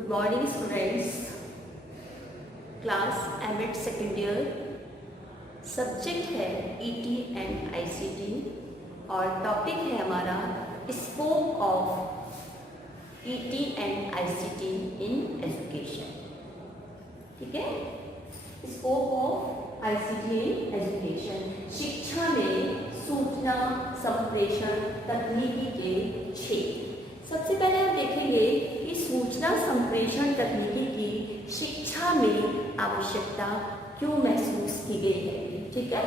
Good morning students, class MEd second year. Subject है ET and ICT और topic है हमारा scope of ET and ICT in education. ठीक है, scope of ICT in education, शिक्षा में सूचना संप्रेषण तकनीकी के क्षेत्र। सबसे पहले हम देखेंगे कि सूचना संप्रेषण तकनीकी की शिक्षा में आवश्यकता क्यों महसूस की गई है। ठीक है,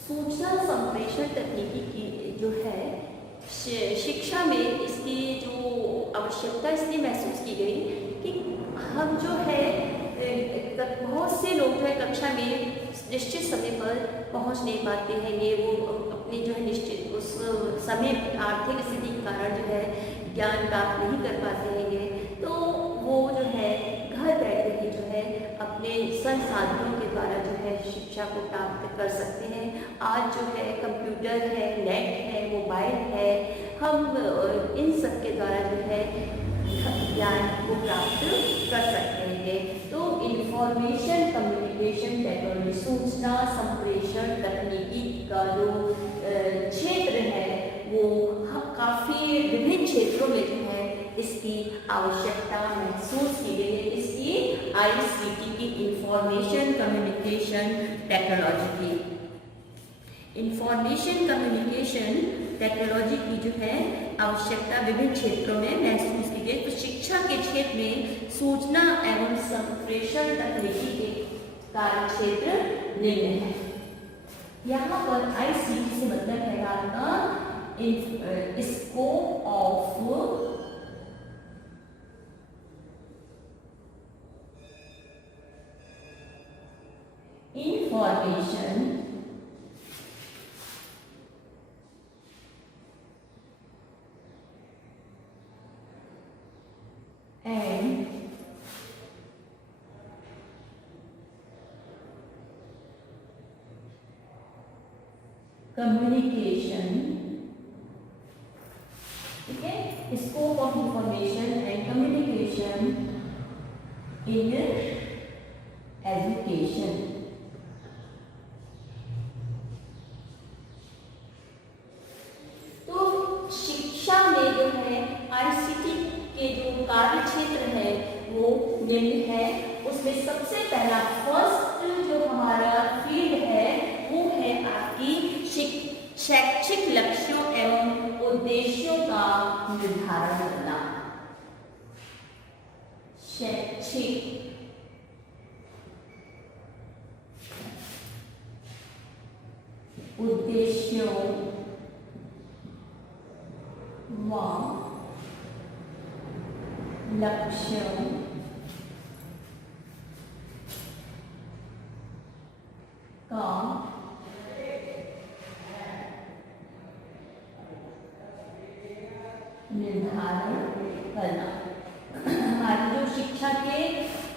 सूचना संप्रेषण तकनीकी की जो है शिक्षा में इसकी जो आवश्यकता इसलिए महसूस की गई कि हम जो है बहुत से लोग जो है कक्षा में निश्चित समय पर पहुंच नहीं पाते हैं। ये वो अपनी जो है निश्चित उस समय आर्थिक स्थिति के कारण जो है ज्ञान प्राप्त नहीं कर पाते हैं, तो वो जो है घर बैठे ही जो है अपने संसाधनों के द्वारा जो है शिक्षा को प्राप्त कर सकते हैं। आज जो है कंप्यूटर है, नेट है, मोबाइल है, हम इन सब के द्वारा जो है ज्ञान को प्राप्त कर सकते हैं। तो इंफॉर्मेशन कम्युनिकेशन टेक्नोलॉजी, सूचना संप्रेषण तकनीकी का जो क्षेत्र है वो काफ़ी विभिन्न क्षेत्रों में जो है इसकी आवश्यकता महसूस की गई है। इसकी आईसीटी की, इंफॉर्मेशन कम्युनिकेशन टेक्नोलॉजी की, इंफॉर्मेशन कम्युनिकेशन टेक्नोलॉजी की जो है आवश्यकता विभिन्न क्षेत्रों में महसूस की गई। तो शिक्षा के क्षेत्र में सूचना एवं संप्रेषण तकनीकी के कार्य क्षेत्र निम्न है। यहाँ पर आईसीटी से मतलब है आपका scope of information and communication। ठीक है, scope of information and communication in education. तो शिक्षा में जो है आईसीटी के जो कार्य क्षेत्र है वो निम्न है। उसमें सबसे पहला फर्स्ट जो हमारा फील्ड है वो है आपकी शैक्षिक लक्ष्यों एवं उद्देश्यों का निर्धारण करना। शैक्षिक उद्देश्यों व लक्ष्यों का निर्धारण करना। हमारी जो शिक्षा के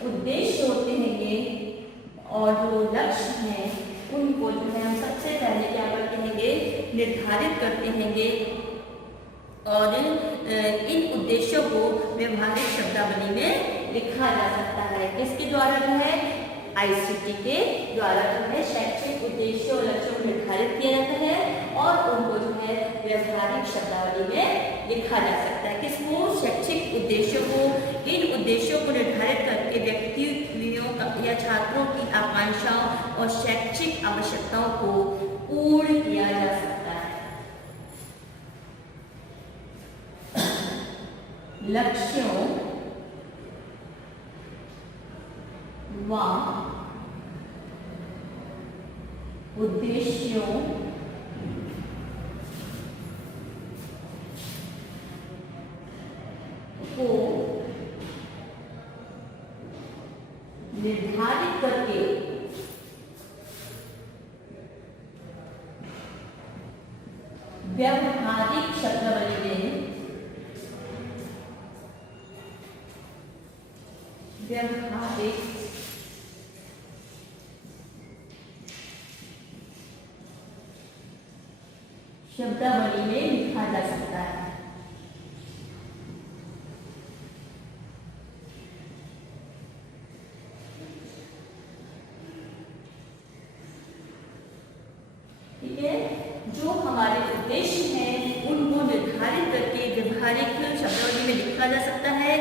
उद्देश्य होते हैं ये और जो लक्ष्य हैं उनको जो है हम सबसे पहले क्या करते हैं, निर्धारित करते हैं और इन उद्देश्यों को व्यवहारिक शब्दावली में लिखा जा सकता है। किसके द्वारा जो है, आईसीटी के द्वारा जो है शैक्षिक उद्देश्यों और लक्ष्यों को निर्धारित किया जाता है और उनको जो है व्यवहारिक शब्दावली में लिखा जा सकता है। किसको, शैक्षिक उद्देश्यों को। इन उद्देश्यों को निर्धारित करके व्यक्तियों या छात्रों की आकांक्षाओं और शैक्षिक आवश्यकताओं को पूर्ण किया जा सकता है। लक्ष्यों व उद्देश्यों को निर्धारित करके व्यवहारिक शब्दावली में व्यवहारिक शब्दावली में लिखा जा सकता है। ठीक है, जो हमारे उद्देश्य हैं उनको निर्धारित करके व्यवहारिक शब्दावली में लिखा जा सकता है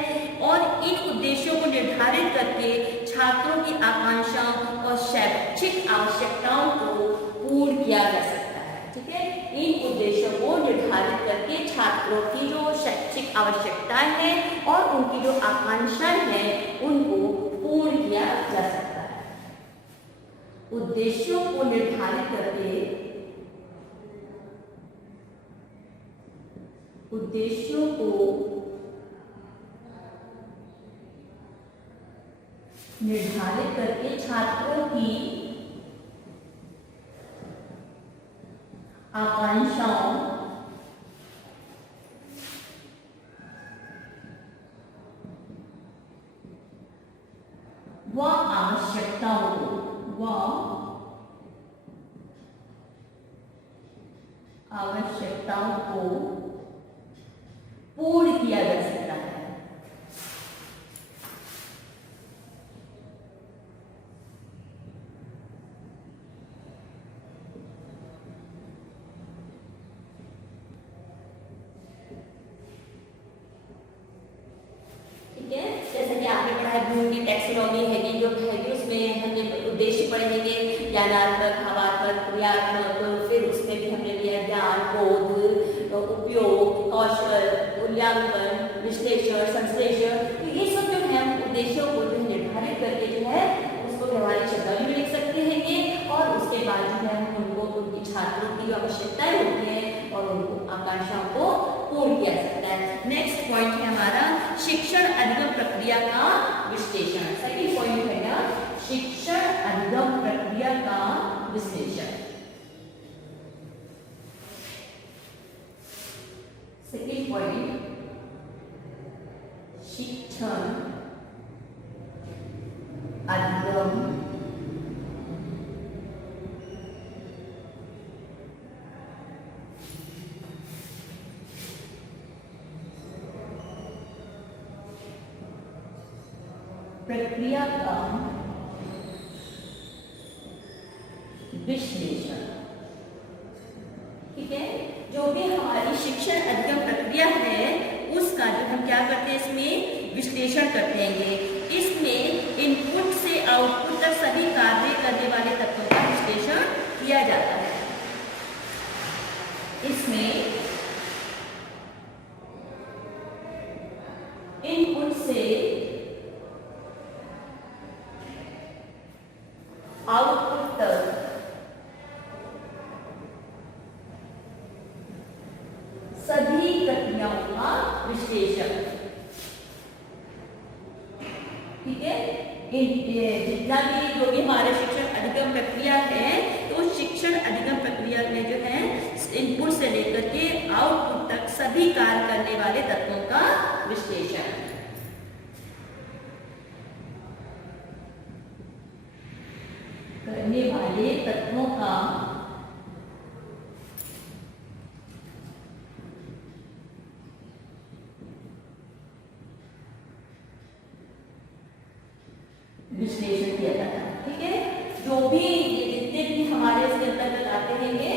और इन उद्देश्यों को निर्धारित करके छात्रों की आकांक्षाओं और शैक्षिक आवश्यकताओं को पूर्ण किया जा सकता है। ठीक है, इन उद्देश्यों को निर्धारित करके छात्रों की जो शैक्षिक आवश्यकताएं हैं और उनकी जो आकांक्षाएं हैं उनको पूर्ण किया जा सकता है। उद्देश्यों को निर्धारित करके छात्रों की आकांक्षाओं व आवश्यकताओं को पूर्ण किया जा सकता है। ठीक है, जैसे कि आपने पढ़ा है ब्लूम की टैक्सोनॉमी है कि जो है उसमें हमने उद्देश्य पढ़ेंगे, ज्ञानात्मक, भावात्मक, क्रियात्मक, फिर उसमें भी हमने लिया ज्ञान, बोध, उपयोग, कौशल, मूल्यांकन, विश्लेषण, संश्लेषण। तो ये सब जो है उद्देश्यों को जो निर्धारित करके जो है उसको व्यवहारिक शब्दावली में लिख सकते हैं ये, और उसके बाद जो है उनको उनकी छात्रों की जो आवश्यकताएं होती है और उनको आकांक्षाओं को पूर्ण किया सकता है। नेक्स्ट पॉइंट है हमारा शिक्षण अधिगम प्रक्रिया का विश्लेषण। सेकंड पॉइंट है ना शिक्षण अधिगम प्रक्रिया का विश्लेषण। सेकंड पॉइंट शिक्षण अधिगम प्रक्रिया का विश्लेषण। ठीक है, जो भी हमारी शिक्षण अधिगम प्रक्रिया है उसका जो हम क्या करते हैं इसमें विश्लेषण करते हैं। इसमें इनपुट से आउटपुट तक सभी कार्य करने वाले तत्वों का विश्लेषण किया जाता है। इसमें इनपुट से आउटपुट तक सभी प्रक्रियाओं का विश्लेषण। ठीक है, जितना भी जो भी हमारे शिक्षण अधिगम प्रक्रिया है तो शिक्षण अधिगम प्रक्रिया में जो है इनपुट से लेकर के आउटपुट तक सभी कार्य करने वाले तत्वों का विश्लेषण। करने वाले तत्वों का विश्लेषण किया जाता है। ठीक है, जो भी जितने भी हमारे इसके अंतर्गत आते हैं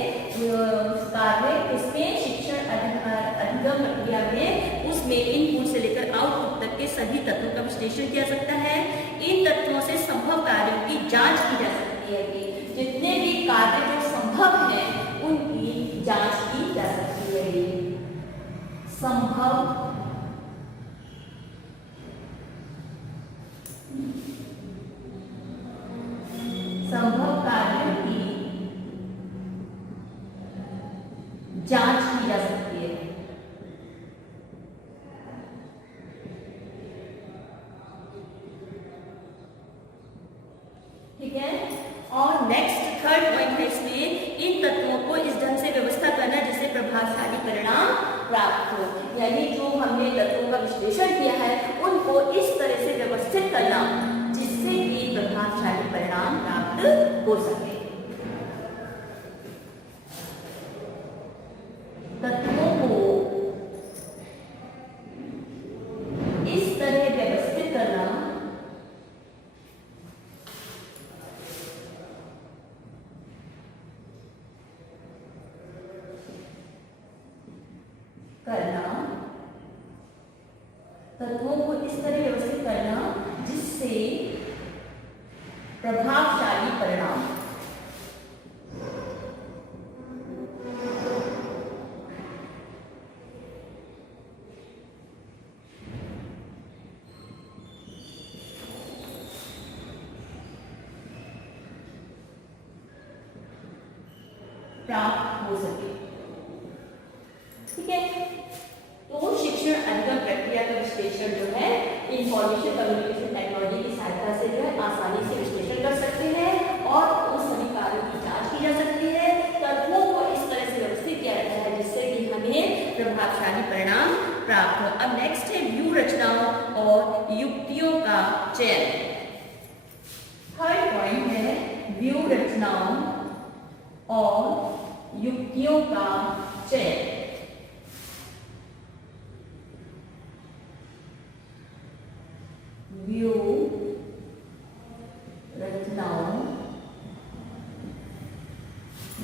कार्य उसमें शिक्षण अधिगम प्रक्रिया में उसमें इनपुट से लेकर आउटपुट तक के सभी तत्वों का विश्लेषण किया सकता है। इन तत्वों से संभव कार्यों की जांच की जा सकती है कि जितने भी कार्य जो संभव है उनकी जांच की जा सकती है। संभव कार्यों की जांच की जा सकती है। ठीक है, और नेक्स्ट थर्ड पॉइंट है इसमें इन तत्वों को इस ढंग से व्यवस्था करना जिससे प्रभावशाली परिणाम प्राप्त हो। यानी जो हमने तत्वों का विश्लेषण किया है उनको इस तरह से व्यवस्थित करना जिससे कि प्रभावशाली परिणाम प्राप्त हो सके। प्रभावशाली परिणाम। प्राप्त हो सके। ठीक है, तो शिक्षण अधिगम प्रक्रिया का विश्लेषण जो है इंफॉर्मेशन कम्युनिकेशन टेक्नोलॉजी की सहायता से जो है आसानी से विश्लेषण कर सकते हैं और उन सभी कार्यों की जांच की जा सकती है। तत्वों को इस तरह से व्यवस्थित किया जाता है जिससे कि हमें प्रभावशाली परिणाम प्राप्त हो। अब नेक्स्ट है व्यू रचनाओं और युक्तियों का चयन। थर्ड पॉइंट है व्यू रचनाओं और युक्तियों का चयन। व्यू रचनाओं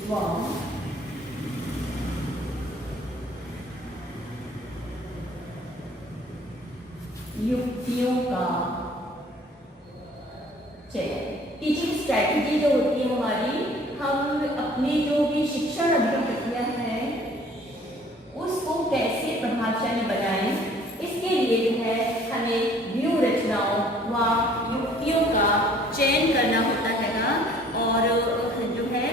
व युक्तियों का चयन। टीचिंग स्ट्रैटेजी जो होती है हमारी, हम अपनी जो भी शिक्षण अधिगम प्रक्रिया है उसको कैसे प्रभावशाली बनाएं, इसके लिए जो है हमें व्यू रचनाओं व युक्तियों का चयन करना होता है और जो है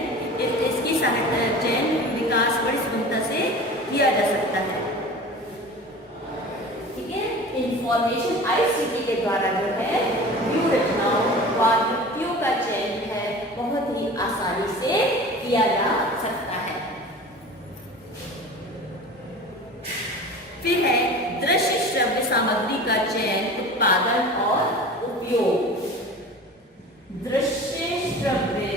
इसकी सहायता चयन विकास बड़ी सुगमता से किया जा सकता है। ठीक है, इंफॉर्मेशन आईसीटी के द्वारा जो है व्यू रचनाओं व युक्तियों का चयन है बहुत ही आसानी से किया जा सकता है। फिर है दृश्य श्रव्य सामग्री का चयन, उत्पादन और उपयोग। दृश्य श्रव्य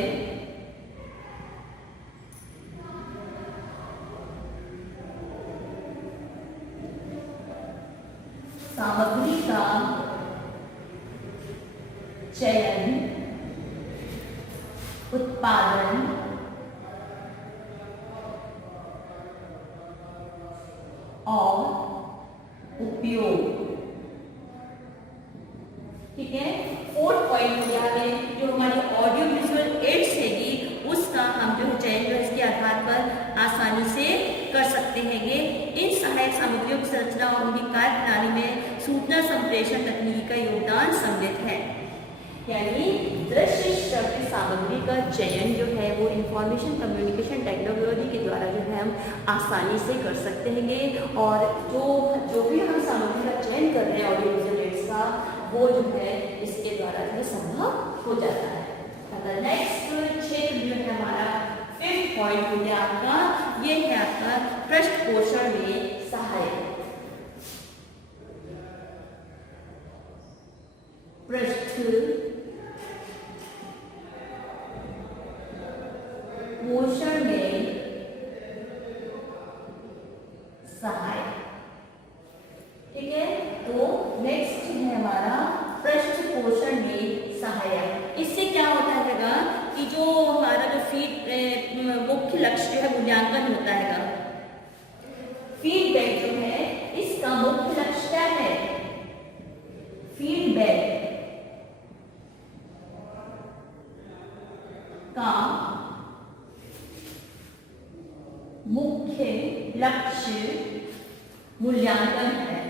सामग्री का चयन, उत्पादन और उपयोग। ठीक है, फोर्थ पॉइंट हो गया है जो हमारी ऑडियो विजुअल एड्स हैगी उसका हम जो चयन जो इसके आधार पर आसानी से कर सकते हैं। इन सहायक सामग्रियों की संरचना और उनकी कार्य प्रणाली में सूचना संप्रेषण तकनीक का योगदान सम्मिलित है। यानी दृश्य श्रव्य सामग्री का चयन जो है वो इंफॉर्मेशन कम्युनिकेशन टेक्नोलॉजी के द्वारा जो है हम आसानी से कर सकते हैं और जो भी हम सामग्री का चयन कर रहे हैं ऑडियो विजुअल एड्स का वो जो है इसके द्वारा जो संभव हो जाता है। अगर नेक्स्ट क्षेत्र जो है हमारा फिफ्थ पॉइंट हो गया आपका, ये है आपका पृष्ठ पोषण में सहायक। पृष्ठ पोषण में सहायक। ठीक है, तो नेक्स्ट है हमारा पृष्ठ पोषण में सहायक। इससे क्या होता है कि जो हमारा जो मुख्य लक्ष्य जो है मूल्यांकन होता है। फीडबैक जो है इसका मुख्य लक्ष्य क्या है? फीडबैक का मुख्य लक्ष्य मूल्यांकन है।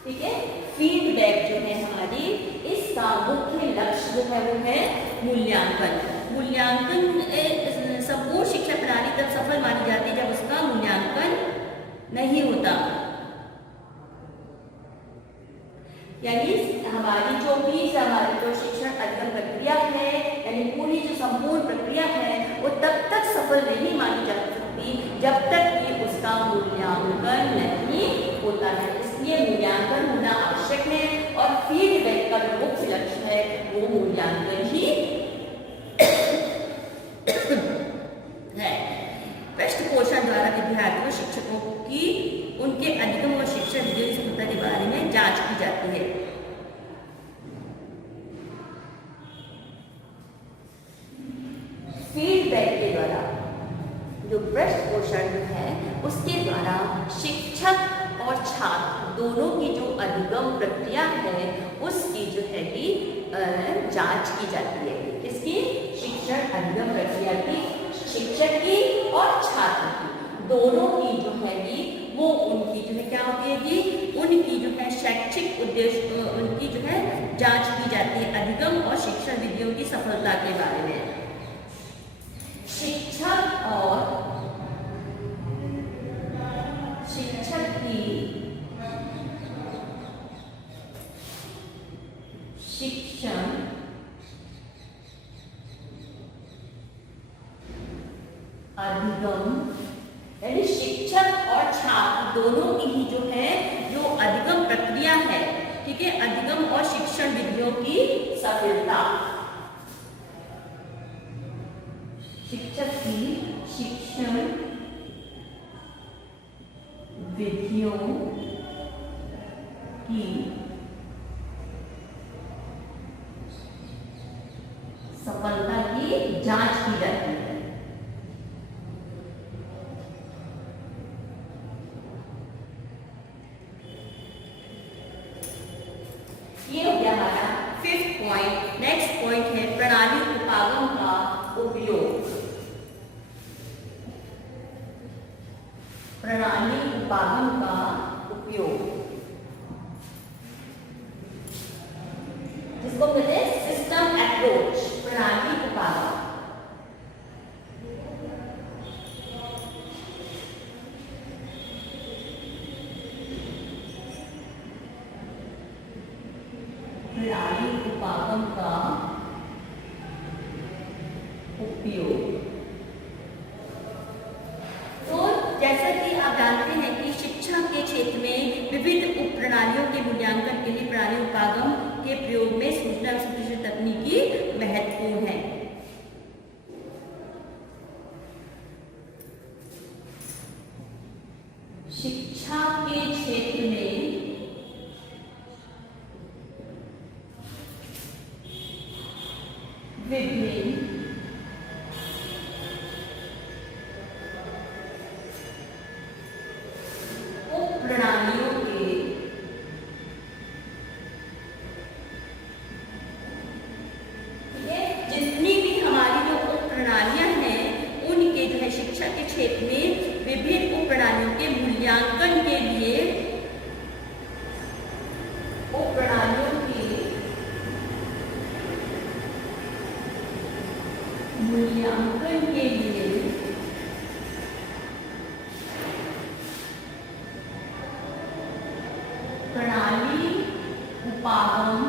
ठीक है, फीडबैक जो है हमारी इसका मुख्य लक्ष्य जो है वो है मूल्यांकन। मूल्यांकन संपूर्ण शिक्षा प्रणाली तब सफल मानी जाती है जब उसका मूल्यांकन नहीं होता। यानी हमारी जो शिक्षण अधिगम प्रक्रिया है यानी पूरी जो संपूर्ण प्रक्रिया है वो तब तक सफल नहीं मानी जा सकती जब तक कि उसका मूल्यांकन नहीं होता है। इसलिए मूल्यांकन होना आवश्यक है और फीडबैक का जो मुख्य लक्ष्य है वो मूल्यांकन ही है। पृष्ठ पोषण द्वारा विद्यार्थियों शिक्षकों की उनके अधिगम और शिक्षण की क्षमता के बारे में जांच की जाती है। फीडबैक के द्वारा जो पृष्ठपोषण जो है उसके द्वारा शिक्षक और छात्र दोनों की जो अधिगम प्रक्रिया है उसकी जो है कि जांच की जाती है। किसकी? शिक्षण अधिगम प्रक्रिया की, शिक्षक की और छात्र की, दोनों की जो है कि वो उनकी जो है क्या होती है कि उनकी जो है शैक्षिक उद्देश्य उनकी जो है जांच की जाती है अधिगम और शिक्षण विधियों की सफलता के बारे में। शिक्षक की शिक्षण अधिगम यानी शिक्षक और छात्र दोनों की ही जो है जो अधिगम प्रक्रिया है, ठीक है, अधिगम और शिक्षण विधियों की सफलता। शिक्षक की शिक्षण विधियों की सफलता की जांच की जाती है। ये हो गया हमारा 5th पॉइंट। नेक्स्ट पॉइंट है प्रणाली उपागम का उपयोग। प्रणाली उपागम का उपयोग जिसको कहते हैं सिस्टम अप्रोच। प्रणाली उपागम प्रणाली उपागम का उपयोग। तो जैसा कि आप जानते हैं कि शिक्षा के क्षेत्र में विविध उप प्रणालियों के मूल्यांकन के लिए प्रणाली उपागम के प्रयोग में सूचना विश्लेषण तकनीकी महत्वपूर्ण है। शिक्षा के क्षेत्र में विभिन्न उप प्रणालियों के जितनी भी हमारी जो उप प्रणालियां हैं उनके जो है शिक्षा के क्षेत्र में विभिन्न उप प्रणालियों के मूल्यांकन के लिए उप प्रणालियों के मूल्यांकन के लिए प्रणाली उपागम,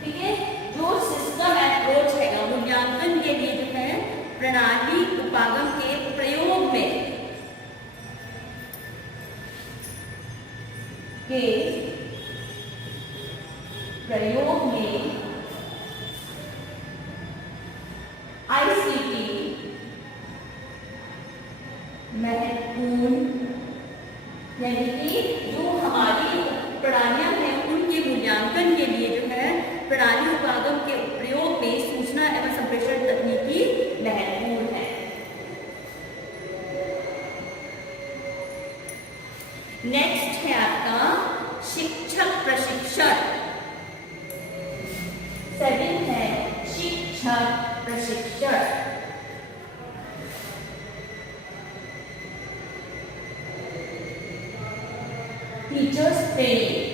ठीक है, जो सिस्टम अप्रोच है मूल्यांकन के लिए जो है प्रणाली उपागम के प्रयोग में आईसीटी महत्वपूर्ण, यानी कि जो हमारी प्रणालियां हैं उनके मूल्यांकन के लिए जो है प्रणाली उपागम के प्रयोग में सूचना एवं संप्रेषण तकनीकी महत्वपूर्ण है। नेक्स्ट है आपका शिक्षक प्रशिक्षण। 7 है शिक्षक प्रशिक्षण। Teachers training.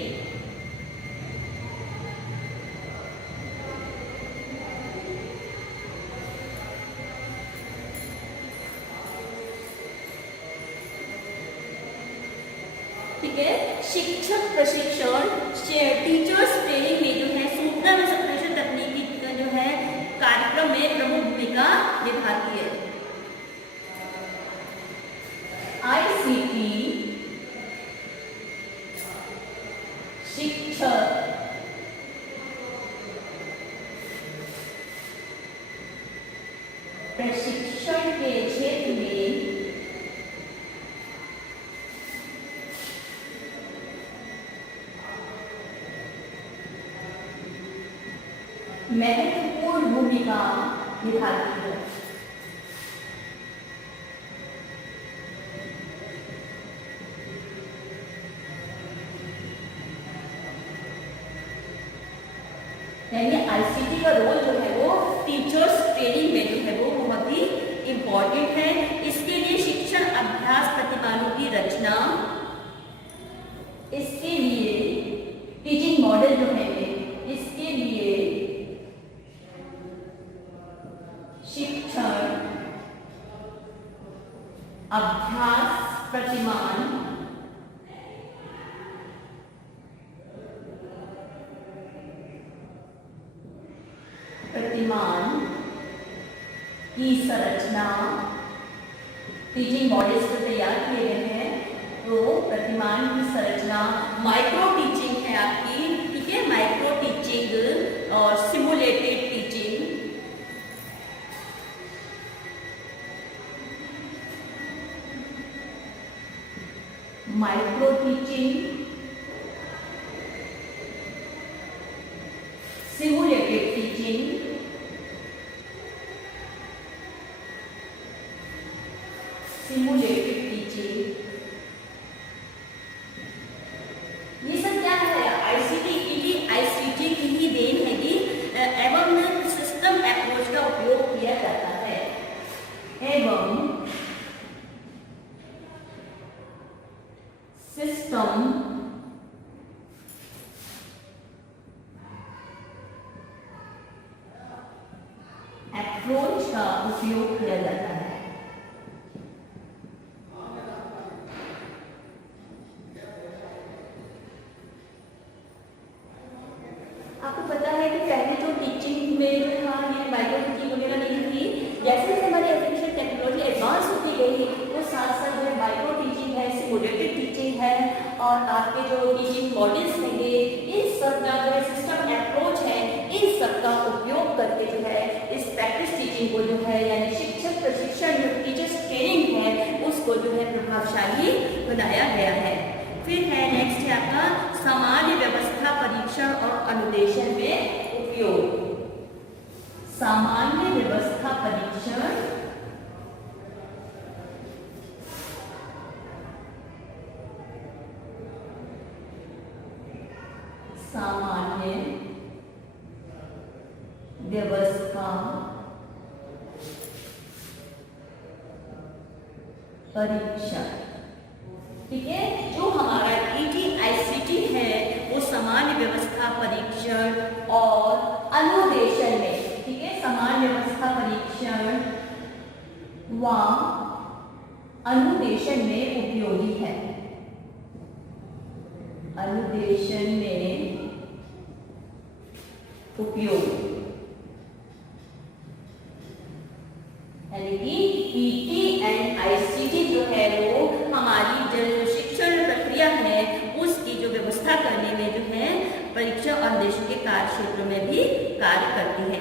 ठीक है, शिक्षक प्रशिक्षण टीचर्स ट्रेनिंग में जो है सूचना एवं संप्रेषण तकनीकी का जो है कार्यक्रम में प्रमुख भूमिका निभाती है। आईसीटी शिक्षक प्रशिक्षण के क्षेत्र में महत्वपूर्ण भूमिका निभाती है। आईसीटी का रोल जो है वो टीचर्स ट्रेनिंग में जो है वो बहुत ही इम्पोर्टेंट है। इसके लिए शिक्षण अभ्यास प्रतिमानों की रचना, इसके लिए टीचिंग मॉडल जो है, इसके लिए शिक्षण अभ्यास प्रतिमान की संरचना, टीचिंग मॉडल्स को तैयार किए गए हैं। तो प्रतिमान की संरचना माइक्रो टीचिंग है आपकी, ठीक है, माइक्रो टीचिंग और simulated teaching. Micro teaching, simulated teaching, simulated teaching, ये सब क्या है? आईसीटी की ही देन है कि एवं सिस्टम अप्रोच का उपयोग किया जाता है, एवं सिस्टम अप्रोच का उपयोग किया जाता है। आपको पता है कि पहले जो टीचिंग में जो था ये माइक्रो टीचिंग वगैरह नहीं थी। जैसे जैसे हमारी एजुकेशन टेक्नोलॉजी एडवांस होती गई वो साथ साथ जो है माइक्रो टीचिंग है, सिमुलेटेड टीचिंग है और आपके जो टीचिंग मॉडल्स होंगे, इन सब का जो है सिस्टम अप्रोच है, इन सब का उपयोग करके जो है इस प्रैक्टिस टीचिंग को जो है यानी शिक्षक प्रशिक्षण जो टीचर्स ट्रेनिंग है उसको जो है प्रभावशाली बनाया गया है। फिर है नेक्स्ट है आपका सामान्य व्यवस्था परीक्षण और अनुदेशन में उपयोग। सामान्य व्यवस्था परीक्षण सामान्य व्यवस्था परीक्षण, ठीक है। जो हमारा ETICT है वो सामान्य व्यवस्था परीक्षण और अनुदेशन में, ठीक है, सामान्य व्यवस्था परीक्षण व अनुदेशन में उपयोगी है। अनुदेशन में उपयोगी यानी कि ET एंड ICT जो है वो हमारी जो शिक्षण प्रक्रिया है उसकी जो व्यवस्था करने में जो है परीक्षा और अनुदेशन के कार्य क्षेत्रों में भी कार्य करती है।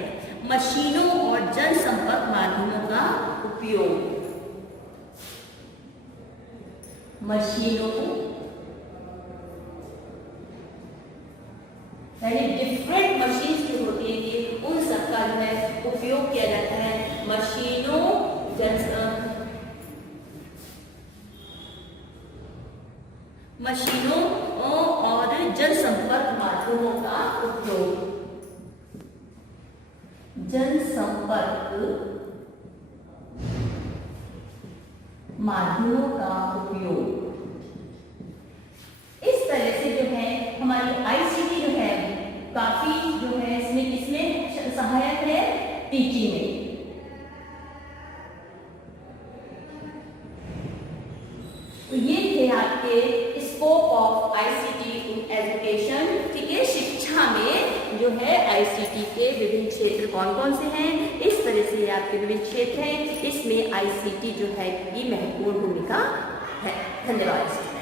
मशीनों और जनसंपर्क माध्यमों का उपयोग। मशीनों यानी डिफरेंट मशीन्स जो होती है कि उन सबका जो है उपयोग किया जाता है। मशीनों मशीनों और जनसंपर्क माध्यमों का उपयोग। जनसंपर्क माध्यमों का उपयोग। इस तरह से जो है हमारी ICT जो है काफी जो है इसमें सहायक है टीचिंग में। तो ये थे आपके scope of ICT in education, ठीक है। शिक्षा में जो है ICT के विभिन्न क्षेत्र कौन कौन से हैं, इस तरह से आपके विभिन्न क्षेत्र हैं, इसमें ICT जो है की महत्वपूर्ण भूमिका है। धन्यवाद।